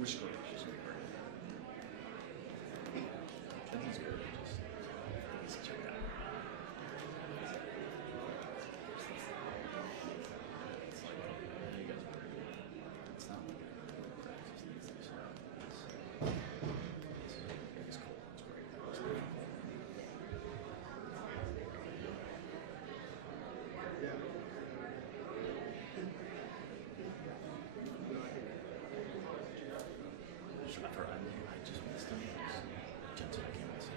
Which story is your favorite? Kenzie's good. Just check it out. It's like, you guys are pretty good. It's not like it just needs to be shot. It's cool. It's great. It's cool. After I just missed him. Jensen, I can't miss him.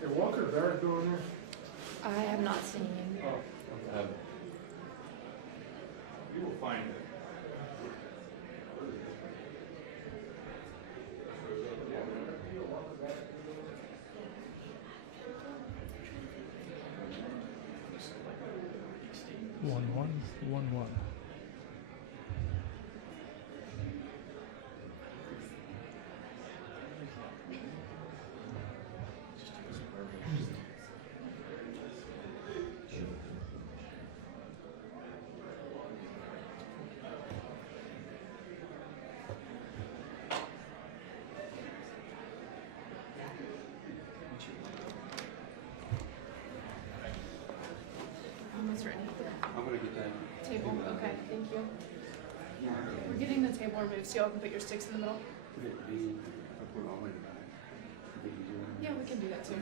Hey, Walker Barrett going there? I have not seen him. Oh, okay. You will find it. One. Almost ready. I'm gonna get that. Table. Okay, thank you. We're getting the table removed so y'all can put your sticks in the middle. Put it be, I put it all the way back. Yeah, we can do that too.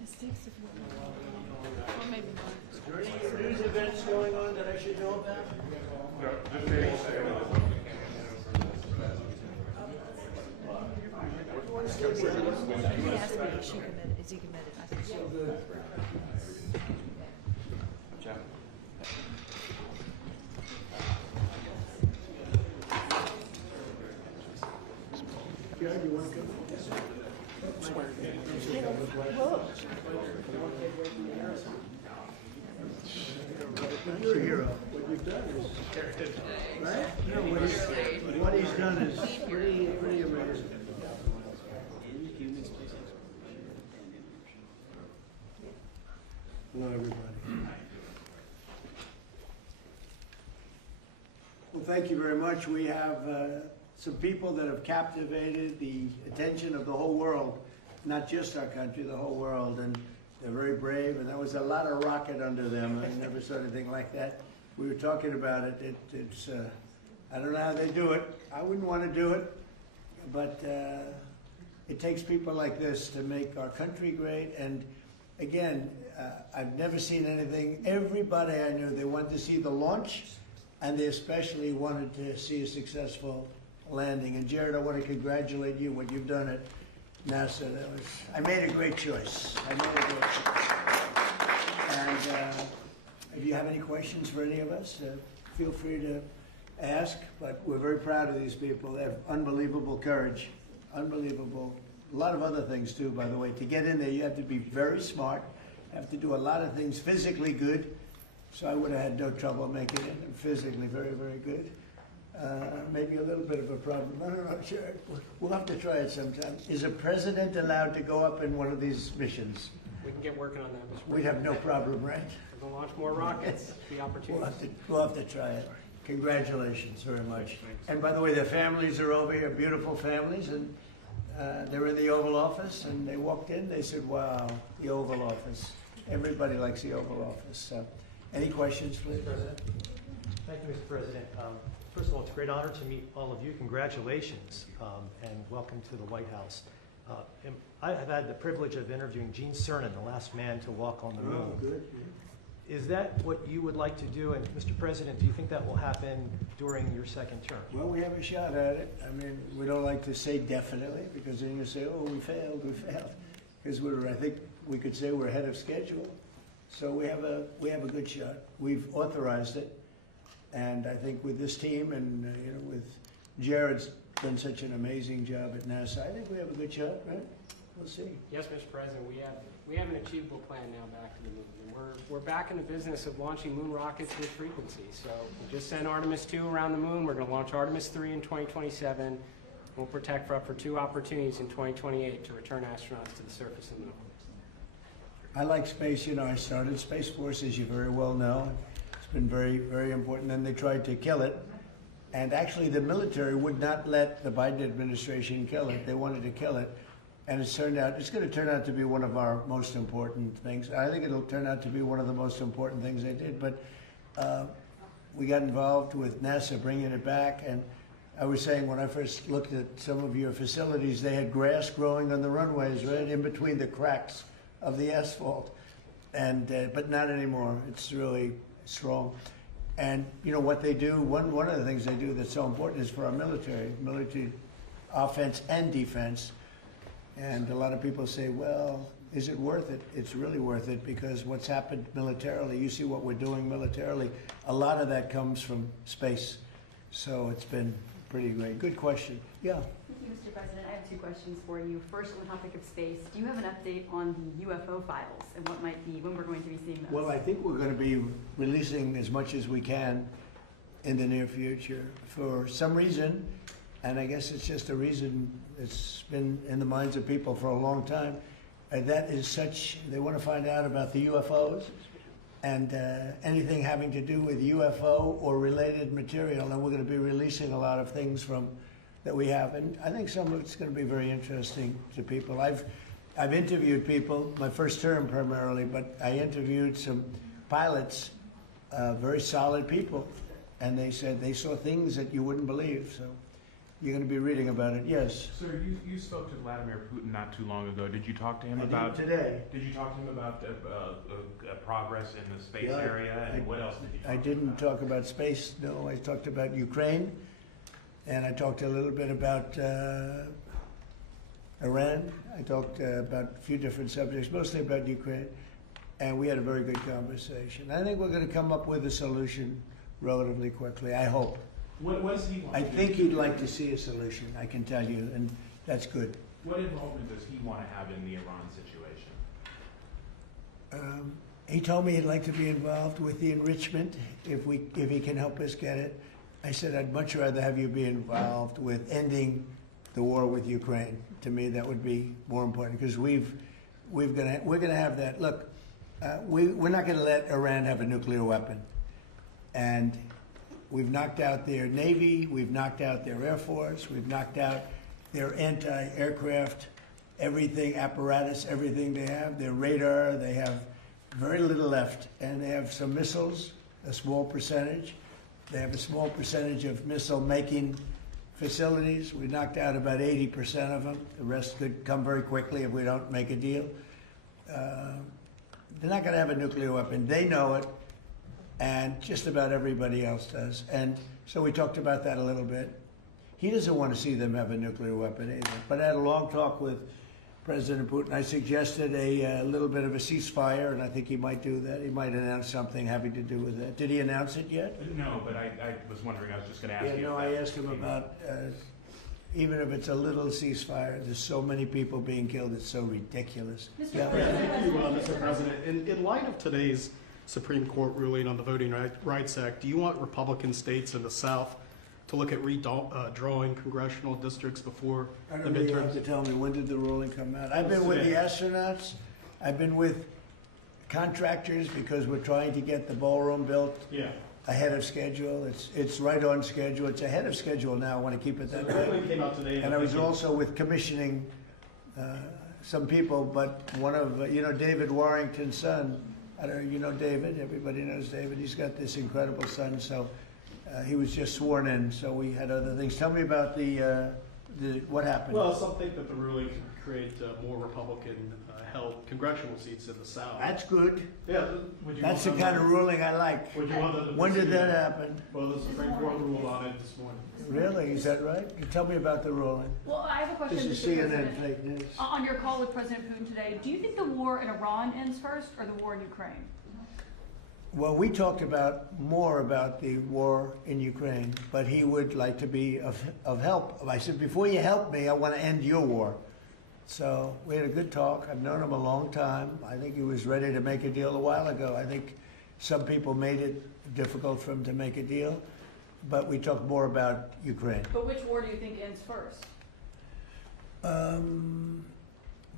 The sticks if you want. Well, maybe not. Is there any news events going on that I should know about? He asked me, is she committed? Is he committed? I said, so. Jared, you want to come? You're a hero. What you've done is, right? No, what he's done is pretty amazing. Hello, everybody. Well, thank you very much. We have some people that have captivated the attention of the whole world, not just our country, the whole world, and they're very brave, and there was a lot of rocket under them. I never saw anything like that. We were talking about it. It's I don't know how they do it. I wouldn't want to do it, but it takes people like this to make our country great. And again, I've never seen anything. Everybody I knew, they wanted to see the launch, and they especially wanted to see a successful landing. And Jared, I want to congratulate you, what you've done at NASA. I made a great choice. And if you have any questions for any of us, feel free to ask. But we're very proud of these people. They have unbelievable courage, unbelievable. A lot of other things too, by the way. To get in there, you have to be very smart. Have to do a lot of things physically good. So I would have had no trouble making it. Physically, very, very good. Maybe a little bit of a problem. I don't know, sure. We'll have to try it sometime. Is a president allowed to go up in one of these missions? We can get working on that, Mr. We'd have no problem, right? We're going to launch more rockets. The opportunity. We'll have to try it. Congratulations very much. And by the way, their families are over here, beautiful families, and they're in the Oval Office, and they walked in, they said, wow, the Oval Office. Everybody likes the Oval Office. So, any questions, please? Thank you, Mr. President. First of all, it's a great honor to meet all of you. Congratulations, and welcome to the White House. I have had the privilege of interviewing Gene Cernan, the last man to walk on the moon. Oh, good. Is that what you would like to do? And Mr. President, do you think that will happen during your second term? Well, we have a shot at it. I mean, we don't like to say definitely, because then you say, oh, we failed. Because I think we could say we're ahead of schedule. So we have a good shot. We've authorized it. And I think with this team and with Jared's done such an amazing job at NASA, I think we have a good shot, right? We'll see. Yes, Mr. President, we have an achievable plan now back to the moon. And we're back in the business of launching moon rockets with frequency. So we just sent Artemis II around the moon. We're going to launch Artemis III in 2027. We'll protect for up for 2 opportunities in 2028 to return astronauts to the surface of the moon. I like space. I started Space Force, as you very well know. It's been very, very important. Then they tried to kill it. And actually, the military would not let the Biden administration kill it. They wanted to kill it. And it's going to turn out to be one of our most important things. I think it'll turn out to be one of the most important things they did. But we got involved with NASA bringing it back. And I was saying when I first looked at some of your facilities, they had grass growing on the runways, right in between the cracks of the asphalt. And but not anymore. It's really strong. And what they do, one of the things they do that's so important is for our military offense and defense. And a lot of people say, well, is it worth it? It's really worth it, because what's happened militarily, you see what we're doing militarily, a lot of that comes from space. So it's been pretty great. Good question. Yeah. Thank you, Mr. President. I have 2 questions for you. First, on the topic of space, do you have an update on the UFO files and when we're going to be seeing those? Well, I think we're going to be releasing as much as we can in the near future. For some reason, and I guess it's just a reason it's been in the minds of people for a long time, that is they want to find out about the UFOs and anything having to do with UFO or related material, and we're going to be releasing a lot of things that we have, and I think some of it's going to be very interesting to people. I've interviewed people, my first term primarily, but I interviewed some pilots, very solid people, and they said they saw things that you wouldn't believe. So You're going to be reading about it. Yes. Sir, you spoke to Vladimir Putin not too long ago. Did you talk to him I did about today. Did you talk to him about progress in the space area, and what else did you talk I didn't talk about space. No, I talked about Ukraine, and I talked a little bit about Iran. I talked about a few different subjects, mostly about Ukraine, and we had a very good conversation. I think we're going to come up with a solution relatively quickly. I hope. What does he want? I think he'd like to see a solution. I can tell you, and that's good. What involvement does he want to have in the Iran situation? He told me he'd like to be involved with the enrichment if he can help us get it. I said I'd much rather have you be involved with ending the war with Ukraine. To me, that would be more important because we're gonna have that. Look, we're not going to let Iran have a nuclear weapon, and we've knocked out their Navy, we've knocked out their Air Force, we've knocked out their anti-aircraft, everything, apparatus, everything they have, their radar, they have very little left. And they have some missiles, a small percentage. They have a small percentage of missile-making facilities. We knocked out about 80% of them. The rest could come very quickly if we don't make a deal. They're not going to have a nuclear weapon. They know it. And just about everybody else does. And so we talked about that a little bit. He doesn't want to see them have a nuclear weapon either. But I had a long talk with President Putin. I suggested a little bit of a ceasefire, and I think he might do that. He might announce something having to do with that. Did he announce it yet? No, but I was wondering, I was just going to ask you. No, I asked him about, even if it's a little ceasefire, there's so many people being killed, it's so ridiculous. Thank you, Mr. President. In light of today's Supreme Court ruling on the Voting Rights Act, do you want Republican states in the South to look at redrawing congressional districts before I the don't know, you have midterms? to tell me, when did the ruling come out? I've been with the astronauts. I've been with contractors because we're trying to get the ballroom built ahead of schedule. It's right on schedule. It's ahead of schedule now. I want to keep it that way. Came out today. And I was also with commissioning some people, but one of, David Warrington's son, I don't know, you know David, everybody knows David. He's got this incredible son, so he was just sworn in, so we had other things. Tell me about what happened. Well, some think that the ruling could create more Republican-held congressional seats in the South. That's good. Yeah. That's the kind of ruling I like. Would you want them to When did proceed? that happen? Well, the Supreme Court ruled on it this morning. Really? Is that right? Tell me about the ruling. Well, I have a question. This is Mr. CNN President. fake news. On your call with President Putin today, do you think the war in Iran ends first or the war in Ukraine? Well, we talked more about the war in Ukraine, but he would like to be of help. I said, before you help me, I want to end your war. So we had a good talk. I've known him a long time. I think he was ready to make a deal a while ago. I think some people made it difficult for him to make a deal, but we talked more about Ukraine. But which war do you think ends first?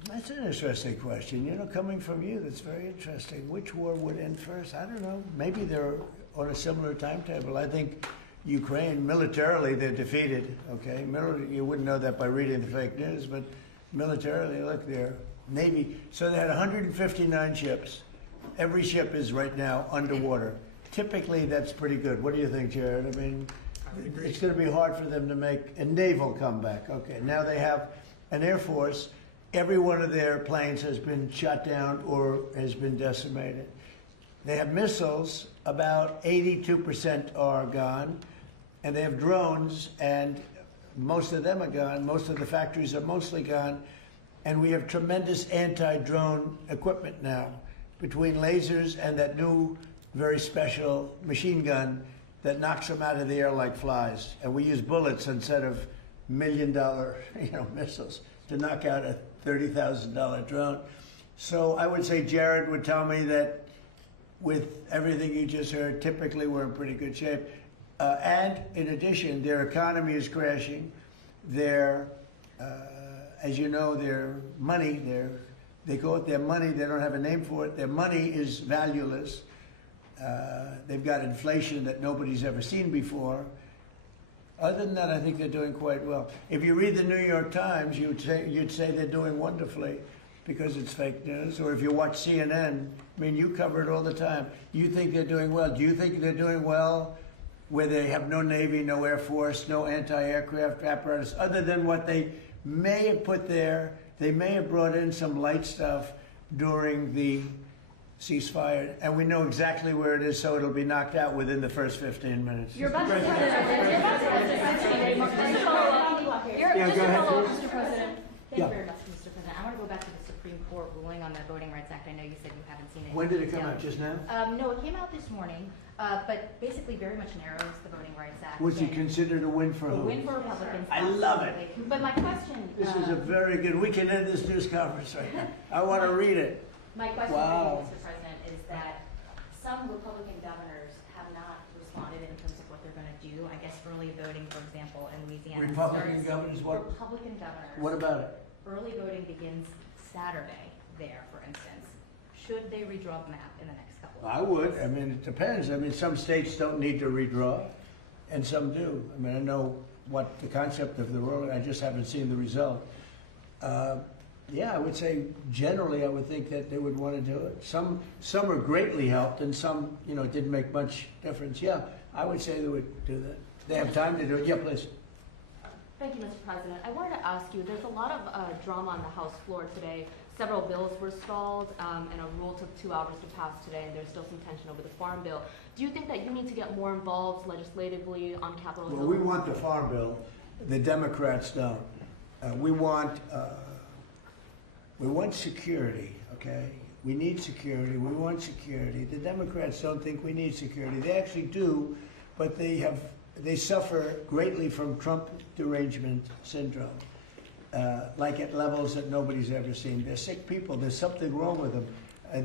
That's an interesting question. Coming from you, that's very interesting. Which war would end first? I don't know. Maybe they're on a similar timetable. I think Ukraine, militarily, they're defeated, okay? You wouldn't know that by reading the fake news, but militarily, look, their Navy. So they had 159 ships. Every ship is right now underwater. Typically, that's pretty good. What do you think, Jared? I mean, it's going to be hard for them to make a naval comeback. Okay, now they have an Air Force. Every one of their planes has been shot down or has been decimated. They have missiles, about 82% are gone, and they have drones, and most of them are gone. Most of the factories are mostly gone, and we have tremendous anti-drone equipment now, between lasers and that new, very special machine gun that knocks them out of the air like flies. And we use bullets instead of $1 million, missiles to knock out a $30,000 drone. So I would say Jared would tell me that with everything you just heard, typically we're in pretty good shape. And in addition, their economy is crashing. Their, as you know, their money, they call it their money, they don't have a name for it. Their money is valueless. They've got inflation that nobody's ever seen before. Other than that, I think they're doing quite well. If you read the New York Times, you'd say they're doing wonderfully because it's fake news. Or if you watch CNN, I mean, you cover it all the time. You think they're doing well. Do you think they're doing well where they have no Navy, no Air Force, no anti-aircraft apparatus, other than what they may have put there. They may have brought in some light stuff during the ceasefire, and we know exactly where it is, so it'll be knocked out within the first 15 minutes. You're about to say Mr. President. Thank you very much, Mr. President. I want to go back to the Supreme Court ruling on the Voting Rights Act. I know you said you haven't seen it. When did it come out? Just now? No, it came out this morning, but basically very much narrows the Voting Rights Act. Was it considered a win for a whom? win for Republicans? I love it. Absolutely. But my question... This is a very good, we can end this news conference right now. I want to read it. My question Wow. for you, Mr. President, is that some Republican governors have not responded in terms of what they're going to do. I guess early voting, for example, in Louisiana. Republican governors, what? Republican governors. What about it? Early voting begins Saturday there, for instance. Should they redraw the map in the next couple of I would. I mean, it depends. I mean, some states don't need to redraw, and some do. I mean, I know what the concept of the rule. I just haven't seen the result. Yeah, I would say generally, I would think that they would want to do it. Some are greatly helped, and some, you know, didn't make much difference. Yeah, I would say they would do that. They have time to do it. Yeah, please. Thank you, Mr. President. I wanted to ask you, there's a lot of drama on the House floor today. Several bills were stalled, and a rule took 2 hours to pass today, and there's still some tension over the Farm Bill. Do you think that you need to get more involved legislatively on Capitol Hill? Well, we want the Farm Bill. The Democrats don't. We want security, okay? We need security. We want security. The Democrats don't think we need security. They actually do, but they suffer greatly from Trump derangement syndrome, like at levels that nobody's ever seen. They're sick people. There's something wrong with them.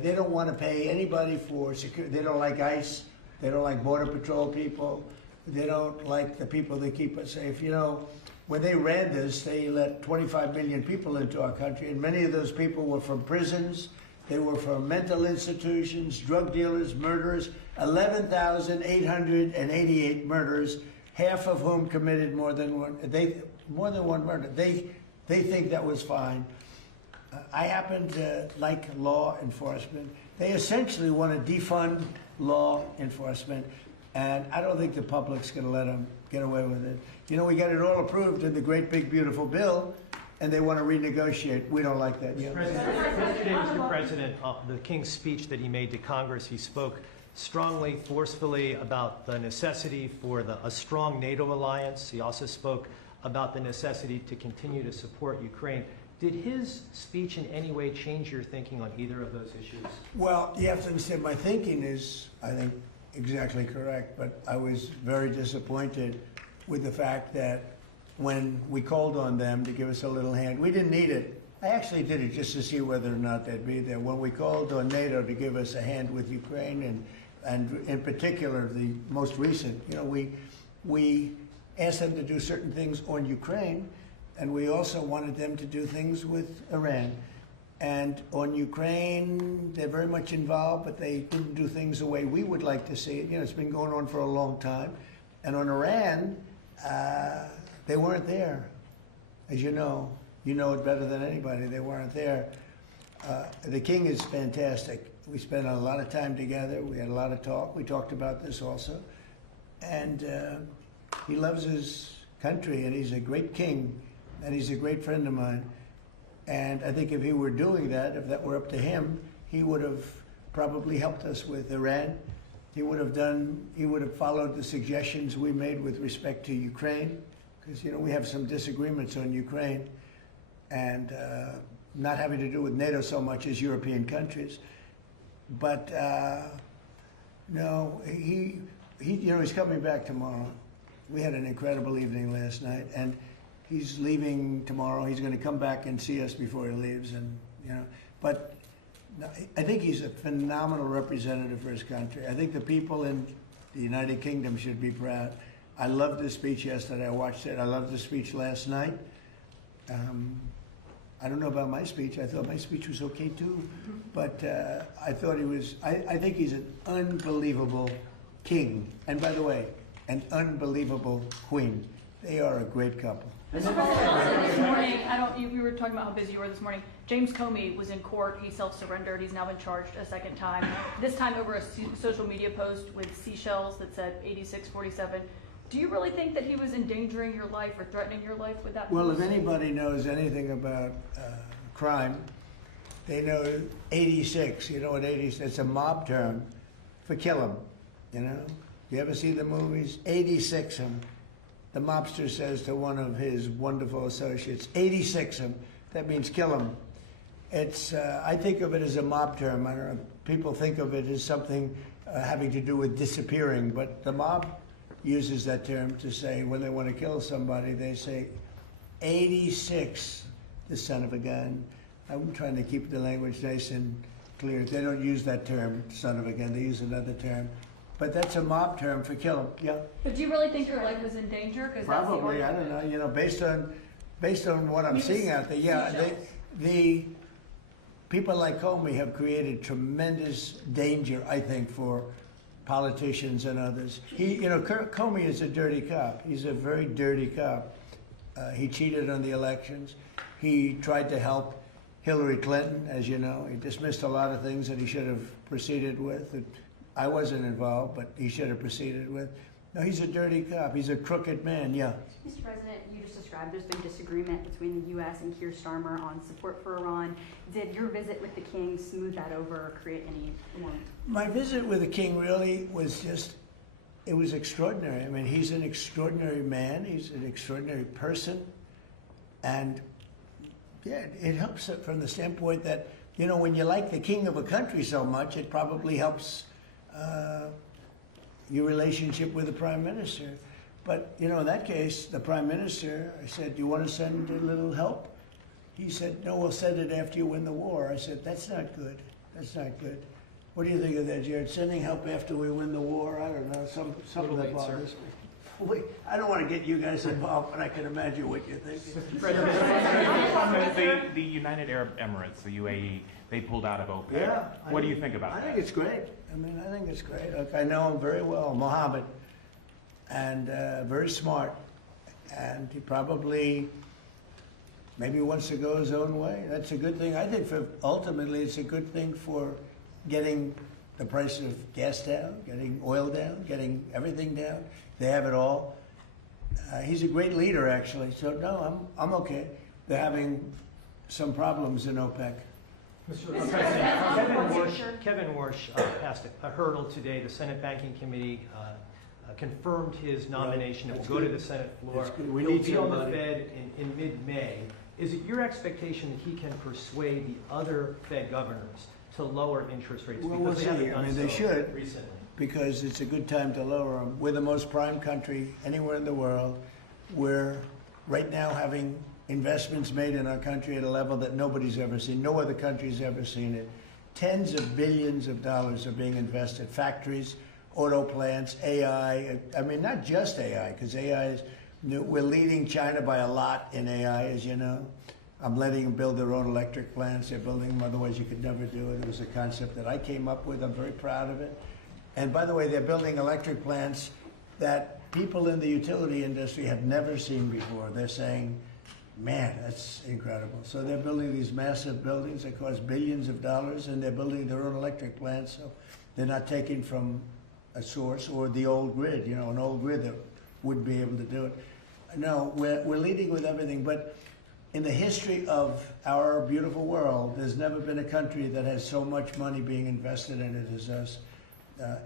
They don't want to pay anybody for security. They don't like ICE. They don't like Border Patrol people. They don't like the people that keep us safe. You know, when they ran this, they let 25 million people into our country, and many of those people were from prisons. They were from mental institutions, drug dealers, murderers. 11,888 murders, half of whom committed more than one murder. They think that was fine. I happen to like law enforcement. They essentially want to defund law enforcement, and I don't think the public's going to let them get away with it. You know, we got it all approved in the great big beautiful bill, and they want to renegotiate. We don't like that. Mr. President, the King's speech that he made to Congress, he spoke strongly, forcefully about the necessity for a strong NATO alliance. He also spoke about the necessity to continue to support Ukraine. Did his speech in any way change your thinking on either of those issues? Well, you have to understand, my thinking is, I think, exactly correct, but I was very disappointed with the fact that when we called on them to give us a little hand, we didn't need it. I actually did it just to see whether or not they'd be there. When we called on NATO to give us a hand with Ukraine, and in particular the most recent, you know, we asked them to do certain things on Ukraine, and we also wanted them to do things with Iran. And on Ukraine, they're very much involved, but they didn't do things the way we would like to see it. You know, it's been going on for a long time. And on Iran, they weren't there. As you know it better than anybody. They weren't there. The King is fantastic. We spent a lot of time together. We had a lot of talk. We talked about this also. And he loves his country, and he's a great king, and he's a great friend of mine. And I think if he were doing that, if that were up to him, he would have probably helped us with Iran. He would have followed the suggestions we made with respect to Ukraine, because, you know, we have some disagreements on Ukraine, and not having to do with NATO so much as European countries. But no, you know, he's coming back tomorrow. We had an incredible evening last night, and he's leaving tomorrow. He's going to come back and see us before he leaves, and you know. But I think he's a phenomenal representative for his country. I think the people in the United Kingdom should be proud. I loved his speech yesterday. I watched it. I loved the speech last night. I don't know about my speech. I thought my speech was okay too, but I thought he was. I think he's an unbelievable king, and by the way, an unbelievable queen. They are a great couple. Mr. President, also this morning, we were talking about how busy you were this morning. James Comey was in court. He self-surrendered. He's now been charged a second time. This time over a social media post with seashells that said 8647. Do you really think that he was endangering your life or threatening your life with that? Well, if anybody knows anything about crime, they know 86. You know what 86? It's a mob term for kill 'em. You know, you ever see the movies? 86 'em. The mobster says to one of his wonderful associates, 86 'em. That means kill 'em. It's. I think of it as a mob term. I don't know. People think of it as something having to do with disappearing, but the mob uses that term to say when they want to kill somebody, they say 86, the son of a gun. I'm trying to keep the language nice and clear. They don't use that term, son of a gun. They use another term. But that's a mob term for kill 'em. Yeah. But do you really think your life was in danger? Probably. I don't know. You know, based on what I'm seeing out there, yeah. The people like Comey have created tremendous danger, I think, for politicians and others. Comey is a dirty cop. He's a very dirty cop. He cheated on the elections. He tried to help Hillary Clinton, as you know. He dismissed a lot of things that he should have proceeded with. I wasn't involved, but he should have proceeded with. No, he's a dirty cop. He's a crooked man, yeah. Mr. President, you just described there's been disagreement between the U.S. and Keir Starmer on support for Iran. Did your visit with the king smooth that over or create any more? My visit with the king really was it was extraordinary. I mean, he's an extraordinary man. He's an extraordinary person. And, yeah, it helps from the standpoint that, you know, when you like the king of a country so much, it probably helps your relationship with the prime minister. But, you know, in that case, the prime minister, I said, do you want to send a little help? He said, no, we'll send it after you win the war. I said, that's not good. That's not good. What do you think of that, Jared? Sending help after we win the war? I don't know. Something that bothers me. Wait, I don't want to get you guys involved, but I can imagine what you're thinking. The United Arab Emirates, the UAE, they pulled out of OPEC. Yeah. What do you think about that? I think it's great. I think it's great. Look, I know him very well, Mohammed, and very smart. And he probably maybe wants to go his own way. That's a good thing. I think ultimately it's a good thing for getting the price of gas down, getting oil down, getting everything down. They have it all. He's a great leader, actually. So no, I'm okay. They're having some problems in OPEC. Mr. President, Kevin Warsh passed a hurdle today. The Senate Banking Committee confirmed his nomination. It will go to the Senate floor. He'll be on the Fed in mid-May. Is it your expectation that he can persuade the other Fed governors to lower interest rates? Well, we'll see. I mean, they should recently, because it's a good time to lower them. We're the most prime country anywhere in the world. We're right now having investments made in our country at a level that nobody's ever seen. No other country's ever seen it. Tens of billions of dollars are being invested. Factories, auto plants, AI. I mean, not just AI, because AI is new. We're leading China by a lot in AI, as you know. I'm letting them build their own electric plants. They're building them, otherwise you could never do it. It was a concept that I came up with. I'm very proud of it. And by the way, they're building electric plants that people in the utility industry have never seen before. They're saying, man, that's incredible. So they're building these massive buildings that cost billions of dollars, and they're building their own electric plants. So they're not taking from a source or the old grid, you know, an old grid that would be able to do it. No, we're leading with everything. But in the history of our beautiful world, there's never been a country that has so much money being invested in it as us.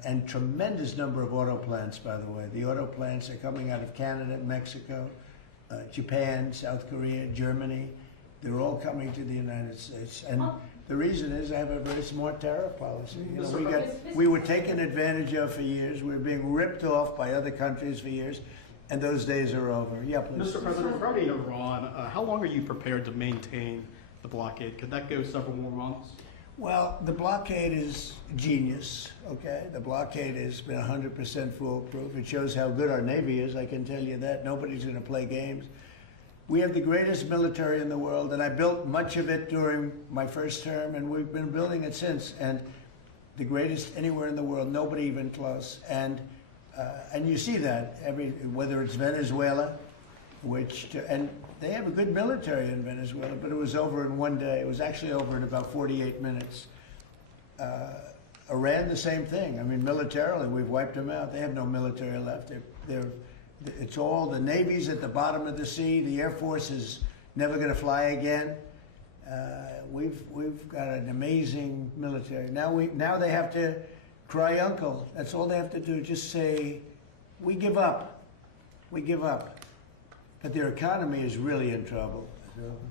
And tremendous number of auto plants, by the way. The auto plants are coming out of Canada, Mexico, Japan, South Korea, Germany. They're all coming to the United States. And the reason is I have a very smart tariff policy. You know, we were taken advantage of for years. We were being ripped off by other countries for years. And those days are over. Yeah, please. Mr. President, regarding Iran, how long are you prepared to maintain the blockade? Could that go several more months? Well, the blockade is genius, okay? The blockade has been 100% foolproof. It shows how good our Navy is, I can tell you that. Nobody's going to play games. We have the greatest military in the world, and I built much of it during my first term, and we've been building it since. And the greatest anywhere in the world, nobody even close. And you see that, whether it's Venezuela, and they have a good military in Venezuela, but it was over in one day. It was actually over in about 48 minutes. Iran, the same thing. I mean, militarily, we've wiped them out. They have no military left. It's all, the Navy's at the bottom of the sea. The Air Force is never going to fly again. We've got an amazing military. Now they have to cry uncle. That's all they have to do. Just say, we give up. We give up. But their economy is really in trouble.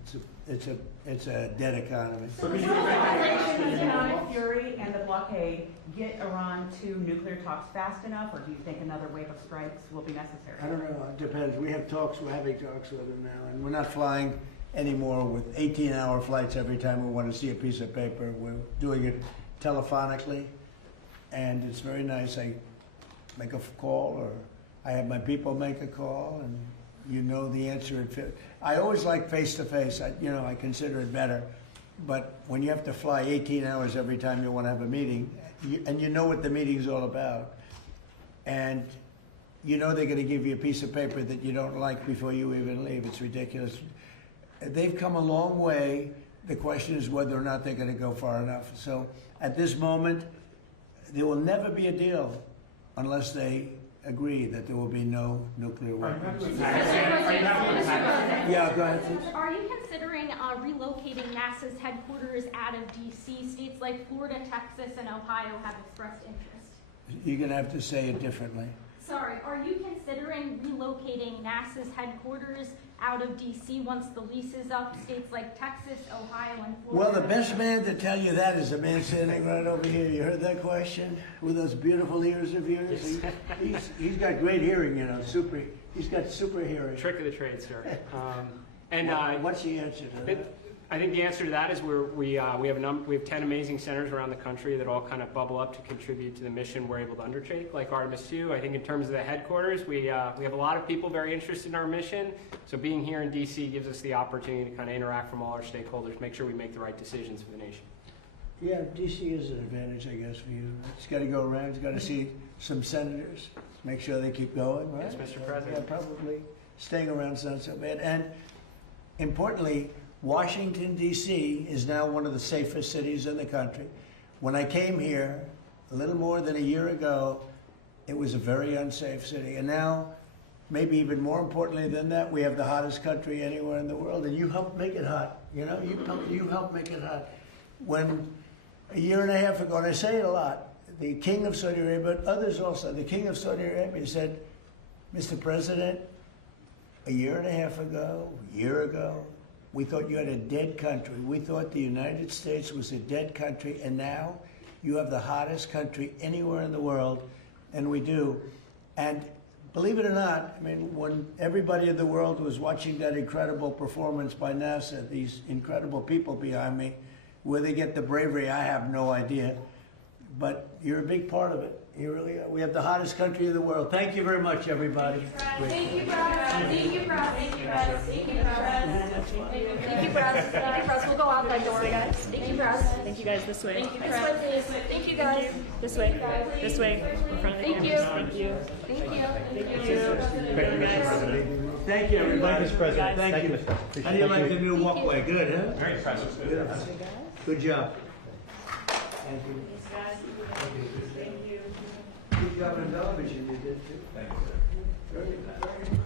So it's a dead economy. Economic fury and the blockade get Iran to nuclear talks fast enough, or do you think another wave of strikes will be necessary? I don't know. It depends. We have talks. We're having talks with them now, and we're not flying anymore with 18-hour flights every time we want to see a piece of paper. We're doing it telephonically, and it's very nice. I make a call, or I have my people make a call, and you know the answer. I always like face-to-face. I consider it better. But when you have to fly 18 hours every time you want to have a meeting, and you know what the meeting's all about, and you know they're going to give you a piece of paper that you don't like before you even leave. It's ridiculous. They've come a long way. The question is whether or not they're going to go far enough. So at this moment, there will never be a deal unless they agree that there will be no nuclear weapons. Yeah, go ahead, please. Are you considering relocating NASA's headquarters out of D.C.? States like Florida, Texas, and Ohio have expressed interest. You're going to have to say it differently. Sorry, are you considering relocating NASA's headquarters out of D.C. once the lease is up? States like Texas, Ohio, and Florida. Well, the best man to tell you that is the man standing right over here. You heard that question? With those beautiful ears of yours? He's got great hearing, you know, he's got super hearing. Trick of the trade, sir. What's the answer to that? I think the answer to that is we have 10 amazing centers around the country that all kind of bubble up to contribute to the mission we're able to undertake, like Artemis II. I think in terms of the headquarters, we have a lot of people very interested in our mission. So being here in D.C. gives us the opportunity to kind of interact from all our stakeholders, make sure we make the right decisions for the nation. Yeah, D.C. is an advantage, I guess, for you. It's got to go around. It's got to see some senators, make sure they keep going, right? Yes, Mr. President. Yeah, probably staying around's not so bad. And importantly, Washington, D.C. is now one of the safest cities in the country. When I came here a little more than a year ago, it was a very unsafe city. And now, maybe even more importantly than that, we have the hottest country anywhere in the world. And you helped make it hot. You know, you helped make it hot. When a year and a half ago, and I say it a lot, the King of Saudi Arabia, but others also, the King of Saudi Arabia said, Mr. President, a year and a half ago, we thought you had a dead country. We thought the United States was a dead country, and now you have the hottest country anywhere in the world, and we do. And believe it or not, I mean, when everybody in the world was watching that incredible performance by NASA, these incredible people behind me, where they get the bravery, I have no idea. But you're a big part of it. You really are. We have the hottest country in the world. Thank you very much, everybody. Thank you, Brad. Thank you, Brad. Thank you, Brad. Thank you, Brad. Thank you, Brad. Thank you, Brad. We'll go out that door, guys. Thank you, Brad. Thank you guys this way. Thank you, Brad. Thank you, guys. This way. This way. In front of the Thank you. cameras. Thank you. Thank you. Thank you. Thank you, everybody. Thank you, Mr. President. Thank you. Mr. How do you like the new walkway? Good, huh? Very impressive. Good job. Thank you. Good job on television you did too. Thank you, sir. Very, very